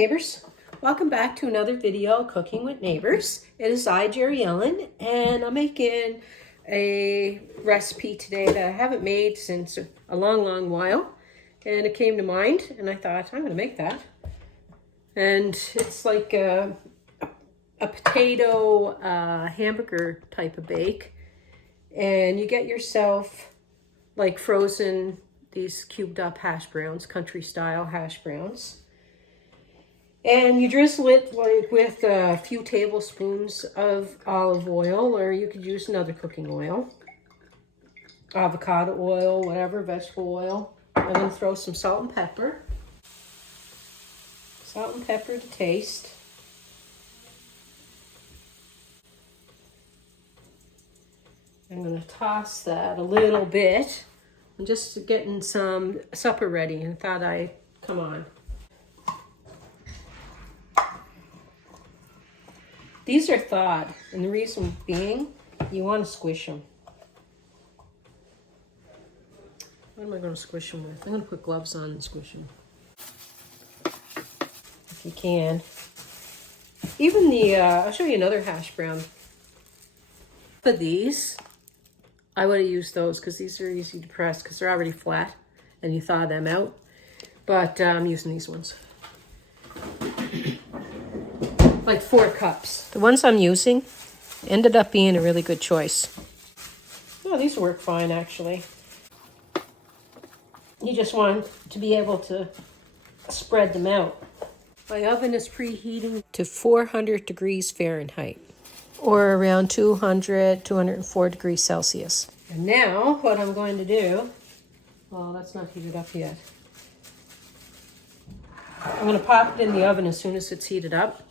Neighbors. Welcome back to another video, Cooking with Neighbors. It is I, Jerri-ellen, and I'm making a recipe today that I haven't made since a long while. And it came to mind, and I thought, I'm going to make that. And it's like a potato hamburger type of bake. And you get yourself like frozen, these cubed up hash browns, country style hash browns. And you drizzle it like with a few tablespoons of olive oil, or you could use another cooking oil, avocado oil, whatever, vegetable oil. I'm going to throw some salt and pepper. Salt and pepper to taste. I'm going to toss that a little bit. I'm just getting some supper ready and thought I'd come on. These are thawed, and the reason being, you want to squish them. What am I going to squish them with? I'm going to put gloves on and squish them. If you can. Even the, I'll show you another hash brown. For these, I would have used those because these are easy to press because they're already flat and you thaw them out. But I'm using these ones. Like 4 cups. The ones I'm using ended up being a really good choice. Oh, these work fine actually. You just want to be able to spread them out. My oven is preheating to 400 degrees Fahrenheit or around 204 degrees Celsius. And now what I'm going to do, well, that's not heated up yet. I'm going to pop it in the oven as soon as it's heated up,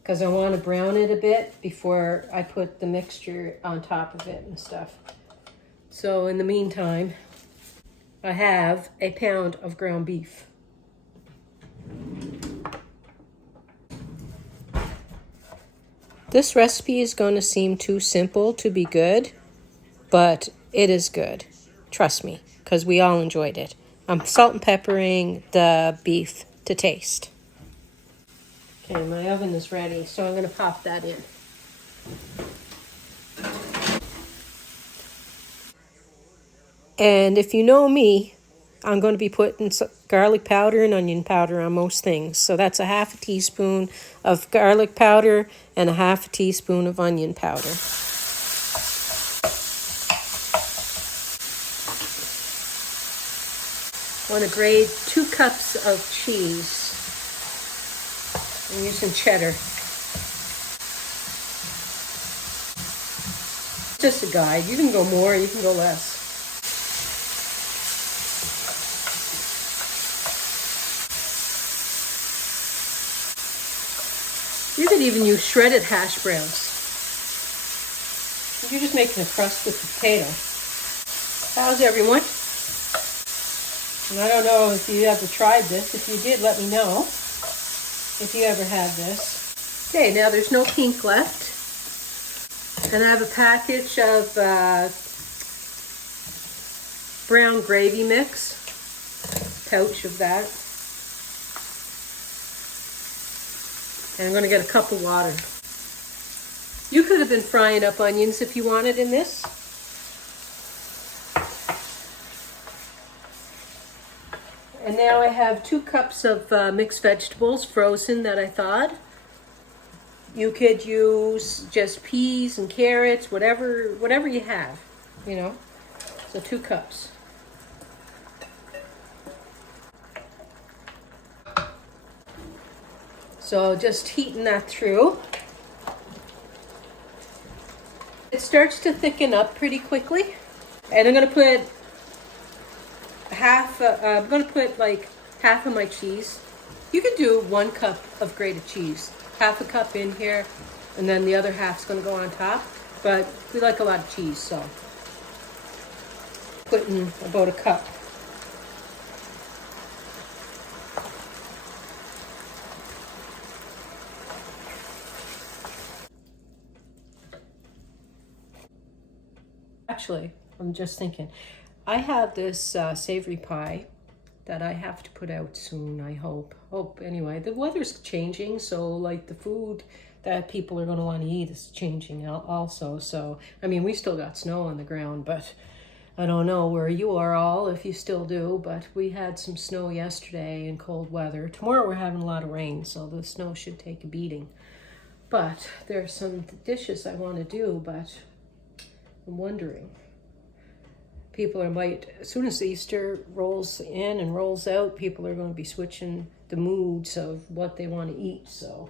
because I want to brown it a bit before I put the mixture on top of it and stuff. So in the meantime, I have a pound of ground beef. This recipe is going to seem too simple to be good, but it is good. Trust me, because we all enjoyed it. I'm salt and peppering the beef to taste. Okay, my oven is ready, so I'm going to pop that in. And if you know me, I'm going to be putting garlic powder and onion powder on most things. So that's a half a teaspoon of garlic powder and a half a teaspoon of onion powder. I want to grate 2 cups of cheese. I'm using cheddar. Just a guide. You can go more, you can go less. You could even use shredded hash browns. You're just making a crust with the potato. How's everyone? And I don't know if you ever tried this. If you did, let me know. If you ever had this. Okay, now there's no pink left. And I have a package of brown gravy mix. Pouch of that. And I'm going to get a cup of water. You could have been frying up onions if you wanted in this. And now I have 2 cups of mixed vegetables, frozen, that I thawed. You could use just peas and carrots, whatever you have, you know. So 2 cups. So just heating that through. It starts to thicken up pretty quickly. And I'm going to put like half of my cheese. You could do 1 cup of grated cheese. Half a cup in here, and then the other half's going to go on top. But we like a lot of cheese, so putting about a cup. Actually, I'm just thinking, I have this savory pie that I have to put out soon, I hope. Anyway, the weather's changing, so like the food that people are going to want to eat is changing also. So, I mean, we still got snow on the ground, but I don't know where you are all, if you still do, but we had some snow yesterday and cold weather. Tomorrow we're having a lot of rain, so the snow should take a beating. But there's some dishes I want to do, but I'm wondering. People might, as soon as Easter rolls in and rolls out, people are going to be switching the moods of what they want to eat, so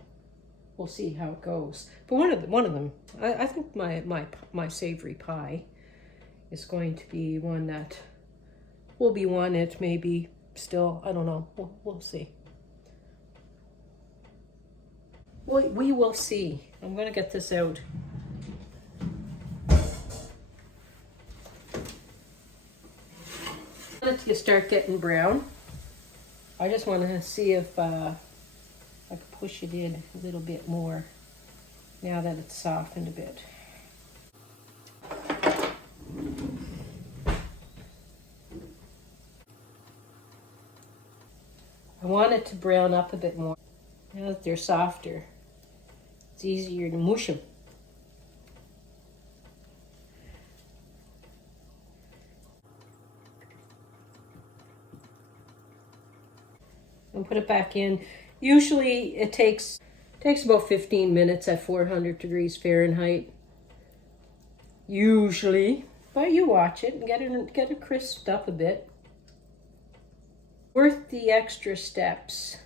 we'll see how it goes. But one of them, I think my savory pie is going to be one that will be one that maybe still, I don't know, we'll see. We will see. I'm going to get this out. Let it start getting brown. I just want to see if I can push it in a little bit more now that it's softened a bit. I want it to brown up a bit more. Now that they're softer, it's easier to mush them. And put it back in. Usually it takes about 15 minutes at 400 degrees Fahrenheit. Usually, but you watch it and get it crisped up a bit. Worth the extra steps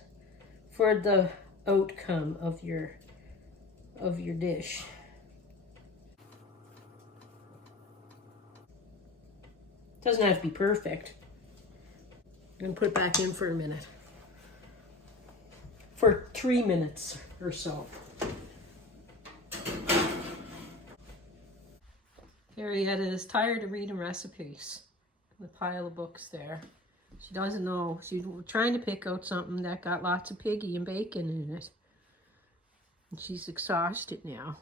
for the outcome of your dish. Doesn't have to be perfect. And put it back in for a minute. For 3 minutes or so. Jerri-ellen is tired of reading recipes. The pile of books there. She doesn't know. She's trying to pick out something that got lots of piggy and bacon in it. And she's exhausted now.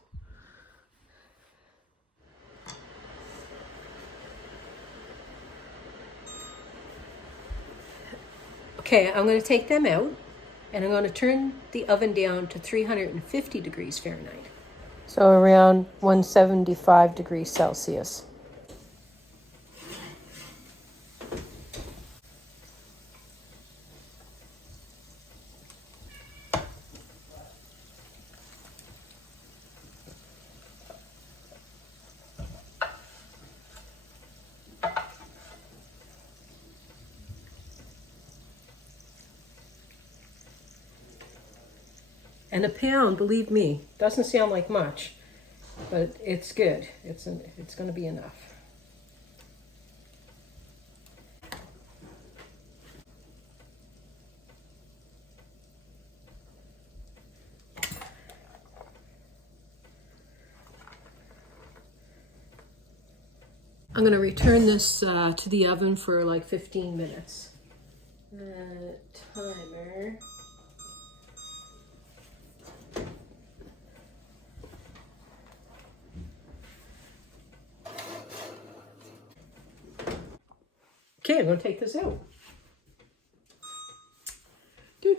Okay, I'm going to take them out. And I'm going to turn the oven down to 350 degrees Fahrenheit. So around 175 degrees Celsius. And a pound, believe me, doesn't sound like much, but it's good. It's going to be enough. I'm going to return this to the oven for like 15 minutes. Timer. Okay, I'm going to take this out. Do.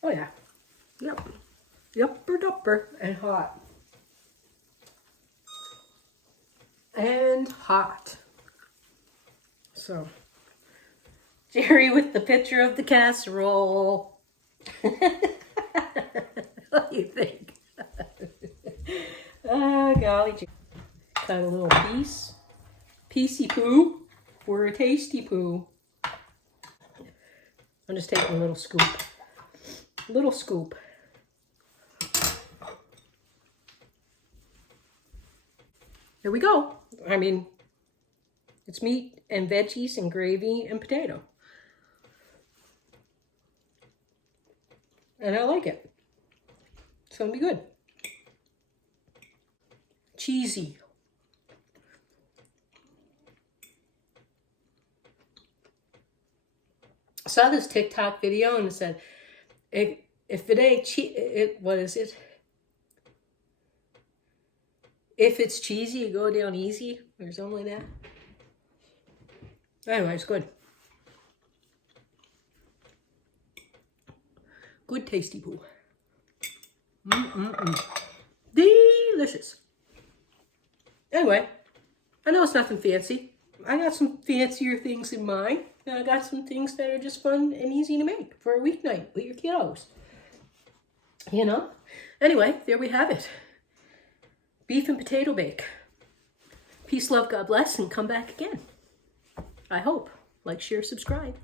Oh yeah. Yep. Yupper dupper. And hot. And hot. So, Jerri with the picture of the casserole. What do you think? Oh, golly. Got a little piece. Piecey poo for a tasty poo. I'm just taking a little scoop. Little scoop. Here we go. I mean, it's meat and veggies and gravy and potato. And I like it. It's going to be good. Cheesy. I saw this TikTok video and it said, if it ain't cheese, what is it? If it's cheesy, you go down easy or something like that. Anyway, it's good. Good tasty poo. Delicious. Anyway, I know it's nothing fancy. I got some fancier things in mind. And I got some things that are just fun and easy to make for a weeknight with your kiddos. You know? Anyway, there we have it. Beef and potato bake. Peace, love, God bless, and come back again. I hope. Like, share, subscribe.